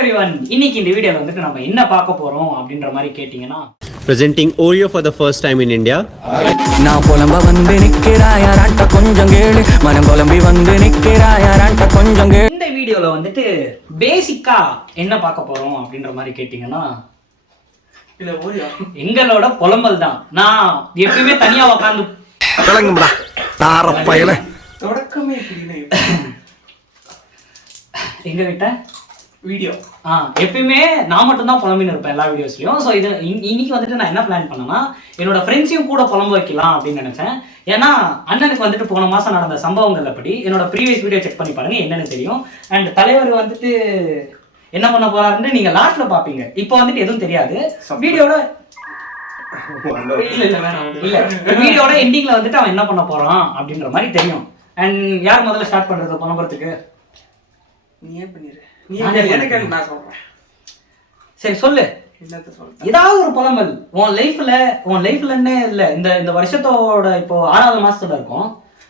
Everyone, இன்னைக்கு இந்த வீடியோல வந்துட்டு நம்ம என்ன பார்க்க போறோம் அப்படின்ற மாதிரி கேட்டிங்கன்னா, presenting Oreo for the first time in India. நான் புலம்ப வந்து நிக்கிறாயாராட்ட கொஞ்சம் கேளு, மனம் புலம்பி வந்து நிக்கிறாயாராட்ட கொஞ்சம் கேளு. இந்த வீடியோல வந்துட்டு பேசிக்கா என்ன பார்க்க போறோம் அப்படின்ற மாதிரி கேட்டிங்கன்னா, இல்ல ஓரியோ எங்களோட புலம்பல் தான். நான் எப்பவுமே தனியா உட்காந்து கிளங்கும்டா தாரப்பையில தொடக்கமே இப்படின்னு எங்க கிட்ட வீடியோ எப்பயுமே நான் மட்டும்தான் புலம்பின்னு இருப்பேன் எல்லா வீடியோஸ்லயும். ஸோ இது இன்னைக்கு வந்துட்டு நான் என்ன பிளான் பண்ணேன்னா, என்னோட ஃப்ரெண்ட்ஸையும் கூட புலம்ப வைக்கலாம் அப்படின்னு நினைச்சேன். ஏன்னா அண்ணனுக்கு வந்துட்டு போன மாசம் நடந்த சம்பவங்கள் படி என்னோட ப்ரீவியஸ் வீடியோ செக் பண்ணி பாருங்க, என்னன்னு தெரியும். அண்ட் தலைவர் வந்துட்டு என்ன பண்ண போறாருன்னு நீங்க லாஸ்ட்ல பாப்பீங்க. இப்போ வந்துட்டு எதுவும் தெரியாது. வீடியோட வீடியோட எண்டிங்ல வந்துட்டு அவன் என்ன பண்ண போறான் அப்படின்ற மாதிரி தெரியும். அண்ட் யார் முதல்ல ஸ்டார்ட் பண்றது புலம்புறதுக்கு? நீயே பண்ணிரு. எனக்கு நான் சொல்றேன். சரி சொல்லு, என்னத்த சொல்றேன்? ஏதாவது ஒரு புலம்பல் உன் லைஃப்லன்னே இல்ல, இந்த வருஷத்தோட இப்போ 6வது மாசத்துல இருக்கும்.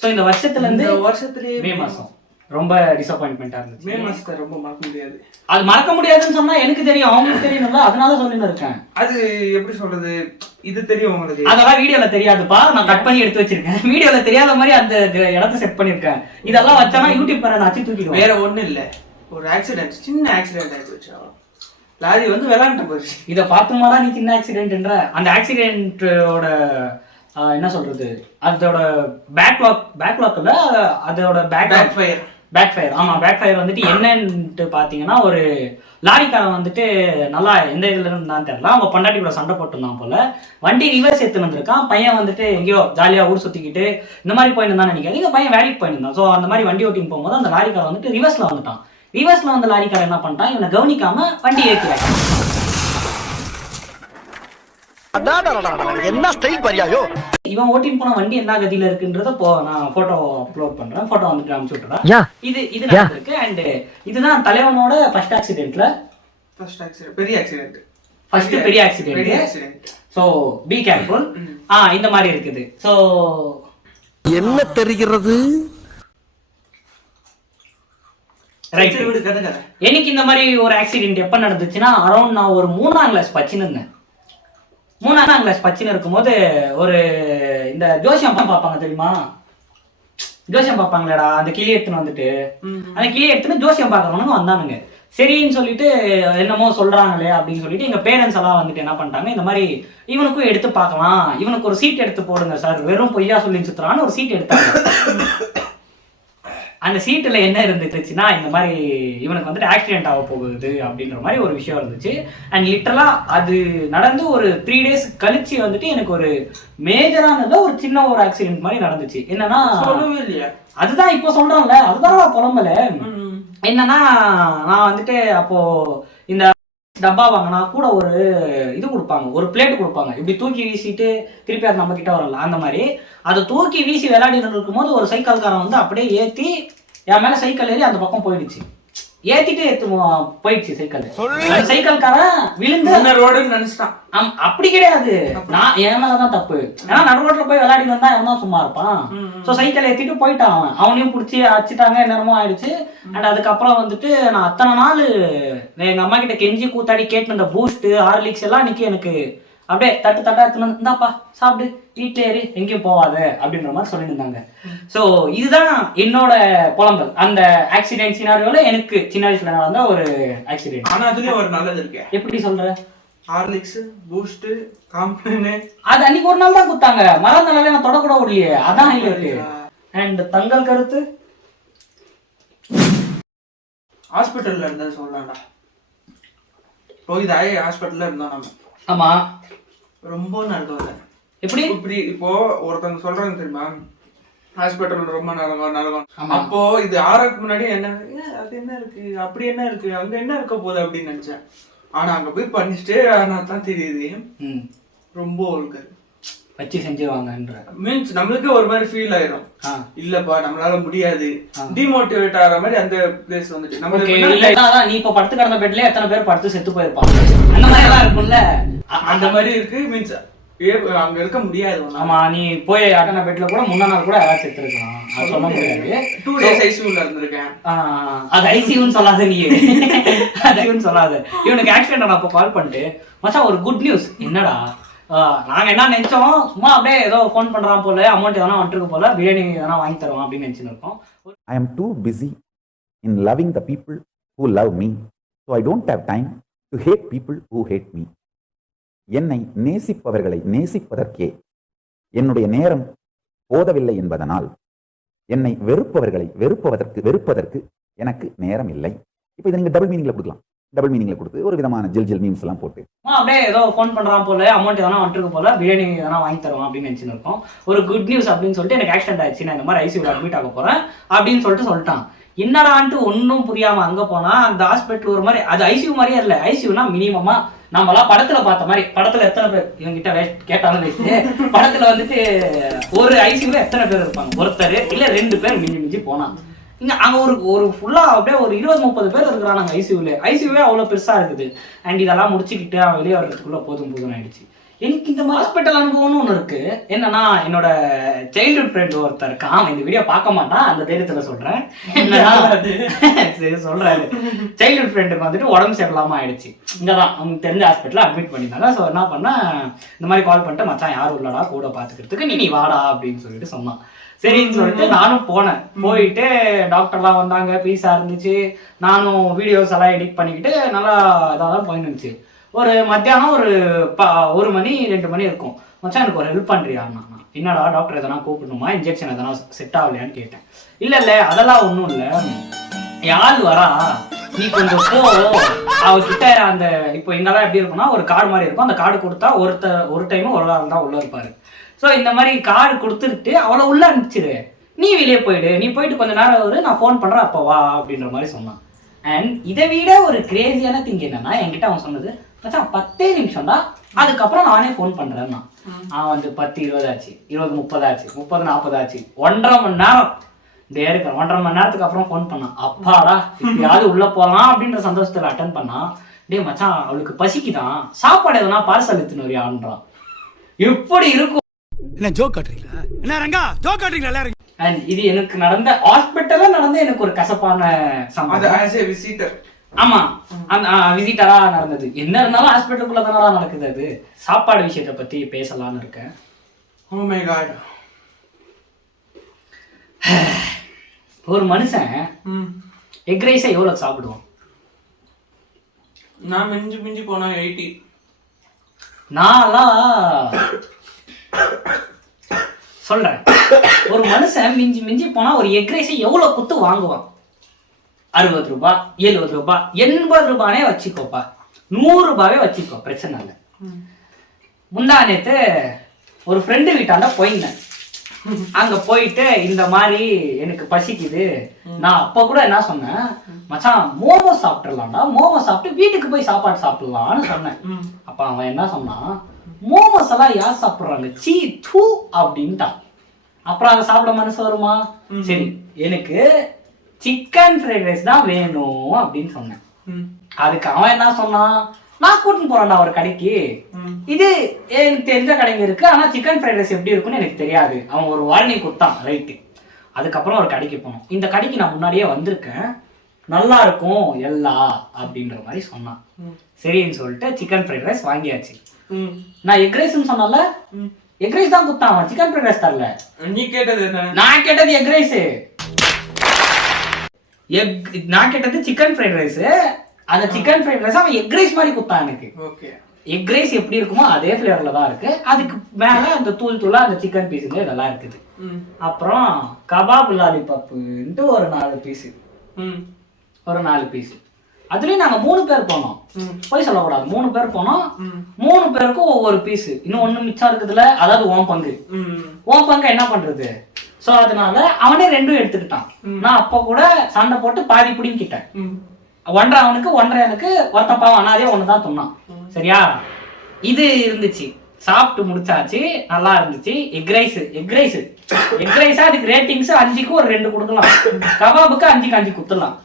ஸோ இந்த வருஷத்துல இருந்து வருஷத்துலயே மே மாசம் ரொம்ப டிசப்பாயின்மெண்டா இருந்துச்சு. மே மாசத்தை ரொம்ப மறக்க முடியாது. அது மறக்க முடியாதுன்னு சொன்னா எனக்கு தெரியும், அவங்களுக்கு தெரியணும்ல, அதனால சொல்லின்னு இருக்கேன். அது எப்படி சொல்றது, இது தெரியும் உங்களுக்கு. அதெல்லாம் வீடியோல தெரியாதுப்பா, நான் கட் பண்ணி எடுத்து வச்சிருக்கேன். வீடியோல தெரியாத மாதிரி அந்த இடத்த செட் பண்ணிருக்கேன். இதெல்லாம் வச்சானா யூடியூப் நான் அச்சு தூக்கிடுவேன். வேற ஒண்ணு இல்ல, ஒரு ஆக்சிடென்ட், சின்ன ஆக்சிடென்ட் ஆகி போச்சு. லாரி வந்து விளாண்டு போச்சு. இதை பார்த்துமாடா நீ சின்ன ஆக்சிடென்ட்ன்ற? அந்த ஆக்சிடென்ட்டோட என்ன சொல்றது, அதோட பேக்லாக்ல அதோட பேக் ஃபயர் ஆமா, பேக் ஃபயர் வந்துட்டு என்னன்ட்டு பாத்தீங்கன்னா, ஒரு லாரிக்காரன் வந்துட்டு நல்லா எந்த இதுல இருந்தான்னு தெரியல, அவங்க பொண்டாட்டி கூட சண்டை போட்டுருந்தான் போல. வண்டி ரிவர்ஸ் எடுத்துன்னு வந்திருக்கான். பையன் வந்துட்டு எங்கேயோ ஜாலியா ஊர் சுத்திக்கிட்டு இந்த மாதிரி போயிட்டு இருந்தான்னு நினைக்காதீங்க, பையன் வேலைக்கு போயிட்டு இருந்தான். ஸோ அந்த மாதிரி வண்டி ஓட்டின்னு போகும்போது அந்த லாரிக்காரன் வந்துட்டு ரிவர்ஸ்ல வந்துட்டான். ரிவர்ஸ்ல வந்த லாரிக்காரன் என்ன பண்ணிட்டான், இவனை கவனிக்காம வண்டி ஏற்றிட்டான். என்ன ஸ்டைல் பரியாயோ. இவன் ஓட்டின்னு போன வண்டி என்ன கதியில இருக்குன்றத நான் போட்டோ அப்லோட் பண்றேன். போட்டோ வந்துட்டு அனுப்பிச்சு விட்டுறேன். இது நடந்திருக்கு. அண்ட் இதுதான் தலைவனோட ஃபர்ஸ்ட் ஆக்சிடென்ட்ல பெரிய ஆக்சிடென்ட். ஃபர்ஸ்ட் பெரிய ஆக்சிடென்ட். So be careful. இந்த மாதிரி இருக்குது. சோ என்ன தெரிகிறது? எனக்கு இந்த மாதிரி ஒரு ஆக்சிடென்ட் எப்ப நடந்துச்சுன்னா, அரௌண்ட் நான் ஒரு 3ஆம் கிளாஸ் படிச்சுன்னு இருந்தேன். 3ஆம் கிளாஸ் படிச்சுன்னு இருக்கும்போது ஒரு இந்த ஜோசியம் பார்ப்பாங்க தெரியுமா, ஜோசியம் பார்ப்பாங்களேடா, அந்த கிளி எடுத்துன்னு வந்துட்டு அந்த கிளி எடுத்துன்னு ஜோசியம் பார்க்கறவனுங்க வந்தானுங்க. சரின்னு சொல்லிட்டு என்னமோ சொல்றாங்களே அப்படின்னு சொல்லிட்டு எங்க பேரண்ட்ஸ் எல்லாம் வந்துட்டு என்ன பண்ணிட்டாங்க, இந்த மாதிரி இவனுக்கும் எடுத்து பார்க்கலாம், இவனுக்கு ஒரு சீட் எடுத்து போடுங்க சார், வெறும் பொய்யா சொல்லி சுத்துறான்னு ஒரு சீட் எடுத்தாங்க. அந்த சீட்டுல என்ன இருந்துச்சுன்னா, இந்த மாதிரி இவனுக்கு வந்துட்டு ஆக்சிடென்ட் ஆக போகுது அப்படின்ற மாதிரி ஒரு விஷயம் இருந்துச்சு. அண்ட் லிட்டரலா அது நடந்து ஒரு 3 days கழிச்சு வந்துட்டு எனக்கு ஒரு மேஜரானதுல ஒரு சின்ன ஒரு ஆக்சிடென்ட் மாதிரி நடந்துச்சு. என்னன்னா, சொல்லவே இல்லையா? அதுதான் இப்போ சொல்றேன்ல, அதுதான் புலம்பல. என்னன்னா, நான் வந்துட்டு அப்போ இந்த டப்பா வாங்கினா கூட ஒரு இது கொடுப்பாங்க, ஒரு பிளேட் கொடுப்பாங்க, இப்படி தூக்கி வீசிட்டு திருப்பி அது நம்ம கிட்ட வரல. அந்த மாதிரி அதை தூக்கி வீசி விளையாடிட்டு இருக்கும்போது ஒரு சைக்கிள்காரன் வந்து அப்படியே ஏற்றி என் மேல சைக்கிள் ஏறி அந்த பக்கம் போயிடுச்சு. ஏத்திட்டு போயிடுச்சு சைக்கிள். சைக்கிள்காரன் விழுந்து ரோடுன்னு நினைச்சிட்டான். அப்படி கிடையாது, நான் என் மேலதான் தப்பு. ஏன்னா நடு ரோட்ல போய் விளையாடி வந்தா எவனா சும்மா இருப்பான். ஸோ சைக்கிள் ஏத்திட்டு போயிட்டான். அவனையும் பிடிச்சி அடிச்சுட்டாங்க, என்னமோ ஆயிடுச்சு. அண்ட் அதுக்கப்புறம் வந்துட்டு நான் அத்தனை நாள் எங்க அம்மா கிட்ட கெஞ்சி கூத்தாடி கேட்டு இந்த பூஸ்ட் ஹார்லிக்ஸ் எல்லாம் இன்னைக்கு எனக்கு அப்படியே தட்டா எடுத்துன்னு இந்தாப்பா சாப்பிடு, வீட்டுல ஏறி எங்கேயும் போவாத அப்படின்ற மாதிரி சொல்லிட்டு இருந்தாங்க. ஸோ இதுதான் என்னோட புலம்பல். அந்த ஆக்சிடென்ட் சினாரியோல எனக்கு சின்ன வயசுல நடந்த ஒரு ஆக்சிடென்ட். ஆனா அதுலயும் ஒரு நல்லது இருக்கு. எப்படி சொல்ற? ஹார்லிக்ஸ், பூஸ்ட், காம்ப்ளான் அது அன்னைக்கு ஒரு நாள் தான் கொடுத்தாங்க, மறந்தாலே நான் தொடக்கூட விடலையே, அதான் ஹைலைட். அண்ட் தங்கள் கருத்து? ஹாஸ்பிட்டல்ல இருந்தது சொல்லலாம்டா. போய் ஹாஸ்பிட்டல்ல இருந்தோம் நம்ம. ஆமா, ரொம்ப நடக்கல. எப்படி இப்படி இப்போ ஒருத்தவங்க சொல்றாங்க தெரியுமா, ஹாஸ்பிட்டல் ரொம்ப நடக்கும். அப்போ இது ஆறதுக்கு முன்னாடி என்ன அது என்ன இருக்கு, அப்படி என்ன இருக்கு, அங்க என்ன இருக்க போகுது அப்படின்னு நினைச்சேன். ஆனா அங்க போய் பண்ணிச்சுட்டு ஆனா தான் தெரியுது ரொம்ப ஒழுங்கு வச்சு செஞ்சுவாங்கன்ற மீன்ஸ் நம்மளுக்கே ஒரு மாதிரி ஃபீல் ஆயிரும். இல்லப்பா நம்மளால முடியாது, டிமோட்டிவேட் ஆகிற மாதிரி அந்த பிளேஸ் வந்துட்டு நம்ம. நீ இப்ப படுத்து கிடந்த பெட்ல எத்தனை பேர் படுத்து செத்து போயிருப்பாங்க, அந்த மாதிரி எல்லாம் இருக்கும்ல, அந்த மாதிரி இருக்கு. மீன்ஸ் அங்க இருக்க முடியாது உன்னால. ஆமா நீ போய் அட்டன பெட்ல கூட முன்னா நாள் கூட யாராவது செத்து இருக்கலாம், அது சொல்ல முடியாது. 2 days ICU-ல இருந்திருக்கேன். அது ஐசியூன்னு சொல்லாத நீ, ஐசியூன்னு சொல்லாத. இவனுக்கு ஆக்சிடென்ட் நான் அப்போ கால் பண்ணிட்டு மச்சான் ஒரு குட் நியூஸ் என்னடா, நாங்க என்ன நினைச்சோம் சும்மா அப்படியே ஏதோ ஃபோன் பண்றான் போல, அமௌண்ட் எதனா வந்துருக்கு போல, பிரியாணி எதனா வாங்கி தருவோம் அப்படின்னு நினைச்சுன்னு இருக்கோம். I am too busy in loving the people who love me, so I don't have time to hate people who hate me. என்னை நேசிப்பவர்களை நேசிப்பதற்கே என்னுடைய நேரம் போதவில்லை என்பதனால் என்னை வெறுப்பவர்களை வெறுப்பதற்கு எனக்கு நேரம் இல்லை. இப்போ இதை நீங்க டபுள் மீனிங்ல கொடுக்கலாம். டபுள் மீனிங்ல கொடுத்து ஒரு விதமான ஜில் மீம்ஸ் எல்லாம் போட்டு அப்படியே ஏதோ ஃபோன் பண்றான் போல, அமௌண்ட் எதனா வந்துருக்கு போல, பிரியாணி எதனா வாங்கி தருவோம் அப்படின்னு நினைச்சுன்னு இருக்கோம். ஒரு குட் நியூஸ் அப்படின்னு சொல்லிட்டு எனக்கு ஆக்சிடென்ட் ஆயிடுச்சு, நான் இந்த மாதிரி ஐசியூல அட்மிட் ஆக போறேன் அப்படின்னு சொல்லிட்டான். என்னடான்ட்டு ஒன்றும் புரியாம அங்க போனா அந்த ஹாஸ்பிட்டல் ஒரு மாதிரி, அது ஐசியூ மாதிரியே இல்லை. ஐசியூனா மினிமமா நம்மளாம் படத்துல பார்த்த மாதிரி, படத்துல எத்தனை பேர் இவங்கிட்ட கேட்டாலும் வேஸ்ட்டு, படத்துல வந்துட்டு ஒரு ஐசியூல எத்தனை பேர் இருப்பாங்க, ஒருத்தர் இல்ல 2 பேர் மிஞ்சி போனா. இங்க அங்க ஒரு ஃபுல்லா அப்படியே ஒரு 20-30 பேர் இருக்கிறாங்க ஐசியூல. ஐசியூவே அவ்வளவு பெருசா இருக்குது. அண்ட் இதெல்லாம் முடிச்சுக்கிட்டு அவன் வெளியே வர்றதுக்குள்ள போதும் ஆயிடுச்சு. எனக்கு இந்த ஹாஸ்பிட்டல் அனுபவம்னு ஒன்று இருக்கு. என்னன்னா என்னோட சைல்ட்ஹுட் ஃப்ரெண்ட் ஒருத்தர் இருக்கான், அவன் இந்த வீடியோ பார்க்க மாட்டான், அந்த தைரியத்துல சொல்றேன். என்னன்னா சரி சொல்றாரு, சைல்ட்ஹுட் ஃப்ரெண்டுக்கு வந்துட்டு உடம்பு சரியில்லாம ஆயிடுச்சு. இங்கதான் அவங்க தெரிஞ்ச ஹாஸ்பிட்டல் அட்மிட் பண்ணியிருந்தாங்க. ஸோ என்ன பண்ண, இந்த மாதிரி கால் பண்ணிட்டு மச்சான் யாரும் இல்லடா கூட பாத்துக்கிறதுக்கு, நீ வாடா அப்படின்னு சொல்லிட்டு சொன்னான். சரின்னு சொல்லிட்டு நானும் போனேன். போயிட்டு டாக்டர்லாம் வந்தாங்க, பீஸா இருந்துச்சு. நானும் வீடியோஸ் எல்லாம் எடிட் பண்ணிக்கிட்டு நல்லா இதாக தான் போயின்னு இருந்துச்சு. ஒரு மத்தியானம் ஒரு 1 மணி 2 மணி இருக்கும். மச்சான் எனக்கு ஒரு ஹெல்ப் பண்றியான்னா, என்னடா டாக்டர் எதனா கூப்பிடணுமா, இன்ஜெக்ஷன் எதனா செட் ஆகலையான்னு கேட்டேன். இல்ல அதெல்லாம் ஒன்றும் இல்லை, யாரு வரா நீ கொஞ்சம் போ அவகிட்ட. அந்த இப்போ இங்கெல்லாம் எப்படி இருக்கும்னா ஒரு கார்டு மாதிரி இருக்கும், அந்த கார்டு கொடுத்தா ஒரு டைமும் ஒரு ஆள் தான் உள்ள இருப்பாரு. ஸோ இந்த மாதிரி கார்டு கொடுத்துட்டு அவளை உள்ள அனுப்பிச்சிரு, நீ வெளியே போயிடு, நீ போயிட்டு கொஞ்ச நேரம் வரு, நான் ஃபோன் பண்றேன் அப்போ வா அப்படின்ற மாதிரி சொன்னான். அண்ட் இதை விட ஒரு கிரேசியான திங் என்னன்னா, என்கிட்ட அவன் சொன்னது மச்சான் 10 நிமிஷம்டா, அதுக்கப்புறம் நானே ஃபோன் பண்றேன்னா. அவன் வந்து 10-20 ஆச்சு, 20-30 ஆச்சு, 30-40 ஆச்சு, 1.5 மணி நேரம் டே இருக்கிற 1.5 மணி நேரத்துக்கு அப்புறம் ஃபோன் பண்ணான். அப்பாடா எப்படியாவது உள்ள போகலாம் அப்படின்ற சந்தோஷத்துல அட்டன் பண்ணா. டே மச்சான் அவளுக்கு பசிக்குதான், சாப்பாடு எதனா பார்சல் எடுத்துன்னு வரியான்றான். எப்படி இருக்கும்? என்ன ஜோக் காட்டுறீங்களா? என்ன ரங்கா ஜோக் காட்டுறீங்களா எல்லாரும்? அண்ட் இது எனக்கு நடந்த ஹாஸ்பிட்டல்ல நடந்த எனக்கு ஒரு கசப்பான சம்பவம். ஆமா, அந்த விசிட்டரா நடந்தது. என்ன இருந்தாலும் ஹாஸ்பிட்டலுக்குள்ள தானடா நடக்குது. அது சாப்பாடு விஷயத்தை பத்தி பேசலாம்னு இருக்கேன். Oh my god. ஒரு மனுஷன் எக் ரைஸை எவ்வளவு சாப்பிடுவான்? நான் மிஞ்சி போனா 80. நான்லாம் சொல்றேன், ஒரு மனுஷன் மிஞ்சி போனா ஒரு எக் ரைஸை எவ்வளவு குத்து வாங்குவான்? 60 ரூபாய், 70 ரூபாய், 80 ரூபானே வச்சுக்கோப்பா, 100 ரூபாவே வச்சுக்கோ, பிரச்சனை இல்லை. முந்தா நேத்து ஒரு ஃப்ரெண்டு வீட்டாண்ட போயிருந்தேன். அங்க போயிட்டு இந்த மாதிரி எனக்கு பசிக்குது, நான் அப்ப கூட என்ன சொன்னேன், மச்சான் மோமோ சாப்பிட்டுலாம்டா, மோமோ சாப்பிட்டு வீட்டுக்கு போய் சாப்பாடு சாப்பிடலாம்னு சொன்னேன். அப்ப அவன் என்ன சொன்னான், மோமோஸ் எல்லாம் யார் சாப்பிடுறாங்க, சீ தூ அப்படின்ட்டான். அப்புறம் அதை சாப்பிட மனசு வருமா? சரி எனக்கு சிக்கன் ஃப்ரைட் ரைஸ் தான் வேணும் அப்படின்னு சொன்னேன். அதுக்கு அவன் என்ன சொன்னான், நான் கூட்டின்னு போறேன்டா ஒரு கடைக்கு, இது எனக்கு தெரிஞ்ச கடைங்க இருக்கு, ஆனா சிக்கன் ஃப்ரைட் ரைஸ் எப்படி இருக்குன்னு எனக்கு தெரியாது. அவன் ஒரு வார்னிங் கொடுத்தான், ரைட்டு. அதுக்கப்புறம் ஒரு கடைக்கு போனோம். இந்த கடைக்கு நான் முன்னாடியே வந்திருக்கேன், நல்லா இருக்கும் எல்லாம் அப்படின்ற மாதிரி சொன்னான். சரின்னு சொல்லிட்டு சிக்கன் ஃப்ரைட் ரைஸ் வாங்கியாச்சு. நான் எக் ரைஸ்ன்னு சொன்னால எக் ரைஸ் தான் கொடுத்தான், அவன் சிக்கன் ஃப்ரைட் ரைஸ் தரல. நீ கேட்டது என்ன? நான் கேட்டது எக் ரைஸ். நான் கேட்டது சிக்கன் ஃப்ரைட் ரைஸ். அந்த சிக்கன் ஃப்ரைட் ரைஸ் அவன் எக் ரைஸ் மாதிரி கொடுத்தான் எனக்கு. ஓகே, எக் ரைஸ் எப்படி இருக்குமோ அதே ஃபிளேவர்ல தான் இருக்கு. அதுக்கு மேல அந்த தூளா அந்த சிக்கன் பீஸுங்க இதெல்லாம் இருக்குது. அப்புறம் கபாப் லாலிபப்புன்ட்டு ஒரு 4 பீஸ், ஒரு 4 பீஸ். அதுலயும் நாங்க 3 பேர் போனோம், போய் சொல்லக்கூடாது, 3 பேர் போனோம். 3 பேருக்கும் ஒவ்வொரு பீஸ். இன்னும் 1 மிச்சம் இருக்குதுல, அதாவது உன் பங்கு என்ன பண்றது? சோ அதனால அவனே 2 எடுத்துக்கிட்டான். நான் அப்ப கூட சண்டை போட்டு பாதி பிடிங்கிட்டேன். 1.5 அவனுக்கு 1.5 எனக்கு, ஒருத்த பாவம் அனாதே 1 தான் சொன்னான். சரியா? இது இருந்துச்சு, சாப்பிட்டு முடிச்சாச்சு, நல்லா இருந்துச்சு. எக் ரைஸா அதுக்கு ரேட்டிங்ஸ் 5க்கு ஒரு 2 கொடுக்கலாம், கபாபுக்கு 5க்கு 5 கொடுத்துடலாம்.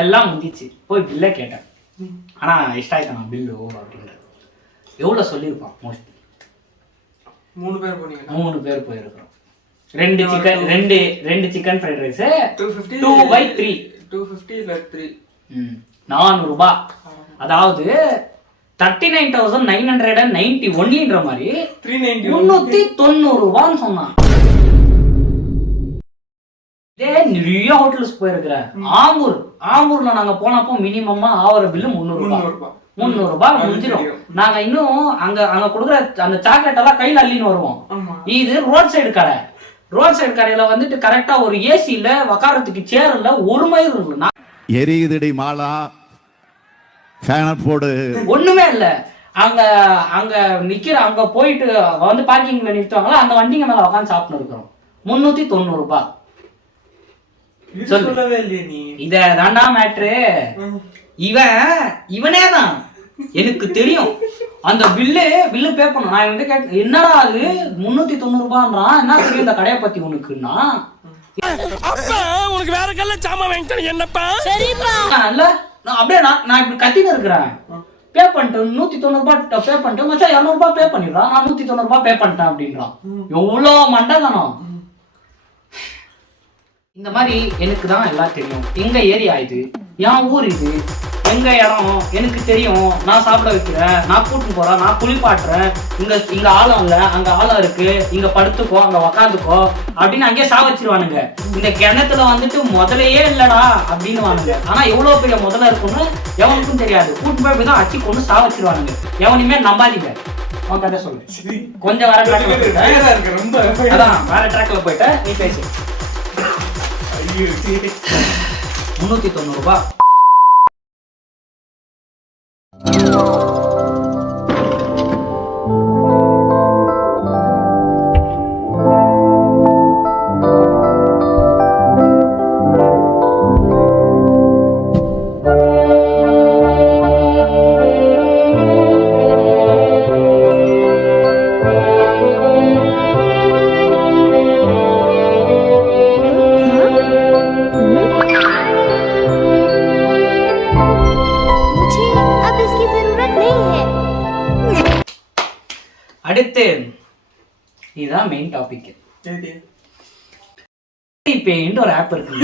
எல்லாம் முடிஞ்சிச்சு. போய் பில்லை கேட்டேன். ஆனா எக்ஸ்ட்ரா ஆயிட்டான் பில்லு அப்படின்றது. எவ்வளவு சொல்லியிருப்பான் மோஸ்ட்லி 3 பேர் போனீங்க. 3 பேர் போயிருக்கிறோம். 2 சிக்கன் ஃப்ரைட் ரைஸ் 250 2/3 250 இல்ல 3 400 ரூபாய். அதாவது 39,990 ஒன்லின்ற மாதிரி 390 390 ரூபான்னு சொன்னான். இதே நிறைய ஹோட்டல்ஸ் போயிருக்கிறேன். ஆம்பூர்ல நாங்க போனப்போ மினிமமா ஆவர பில்லு 300 ரூபாய் முடிஞ்சிடும். நாங்க இன்னும் அங்க கொடுக்குற அந்த சாக்லேட் எல்லாம் கையில அள்ளின்னு வருவோம். இது ரோட் சைடு கடை. ரோட் சைடு கடையில வந்துட்டு கரெக்டா ஒரு ஏசில உக்காரத்துக்கு சேர் இல்ல, ஒரு மயில் இருக்கு. எரியுதடி மாலா போடு ஒண்ணுமே இல்ல. அங்க நிக்கிற அங்க போயிட்டு வந்து பார்க்கிங்ல நிறுத்துவாங்களா, அந்த வண்டிங்க மேல உட்காந்து சாப்பிட்டு இருக்கிறோம். 390 ரூபாய். சொல்லவே இல்லையே நீ. இத தாண்டா மேட்ரு. இவனே தான் எனக்கு தெரியும். அந்த பில்லு பே பண்ண நான் வந்து கேட்டேன், என்னடா அது 390 ரூபான்றான், என்ன தெரியும் இந்த கடையை பத்தி உனக்குன்னா. உனக்கு வேற கல்ல சாமா வாங்கிட்டேன் என்னப்பா. இல்ல நான் அப்படியே நான் இப்படி கத்தின்னு இருக்கிறேன். பே பண்ணிட்டு 190 ரூபாய் பே பண்ணிட்டு மச்சான் 200 ரூபாய் பே பண்ணிடுறான். நான் 190 ரூபாய் பே பண்ணிட்டேன் அப்படின்றான். எவ்வளவு மண்டகனம். இந்த மாதிரி எனக்கு தான் எல்லாம் தெரியும். எங்க ஏரியா இது, என் ஊர் இது, எங்க இடம் எனக்கு தெரியும். நான் சாப்பிட வைக்கிறேன், நான் கூட்டிட்டு போறேன், நான் குளிப்பாட்டுறேன். இங்க ஆழம் இல்ல, அங்க ஆழம் இருக்கு, இங்க படுத்துக்கோ, அங்க உக்காந்துக்கோ அப்படின்னு அங்கேயே சாவச்சிருவானுங்க. இந்த கிணத்துல வந்துட்டு முதலையே இல்லடா அப்படின்னு வானுங்க. ஆனா எவ்வளவு பெரிய முதல்ல இருக்குன்னு எவனுக்கும் தெரியாது. கூட்டு போய் தான் அச்சு கொண்டு சாவச்சிருவானுங்க. எவனையுமே நம்பாதீங்க. அவன் கதை சொல்லு. கொஞ்சம் வேற ட்ராக்ல போயிட்ட, அதான் வேற ட்ராக்ல போயிட்ட நீ பேசு. 390 ரூபாய். அடுத்து இதுதான் மெயின் டாபிக். பேண்ட் ஒரு ஆப் இருக்கு.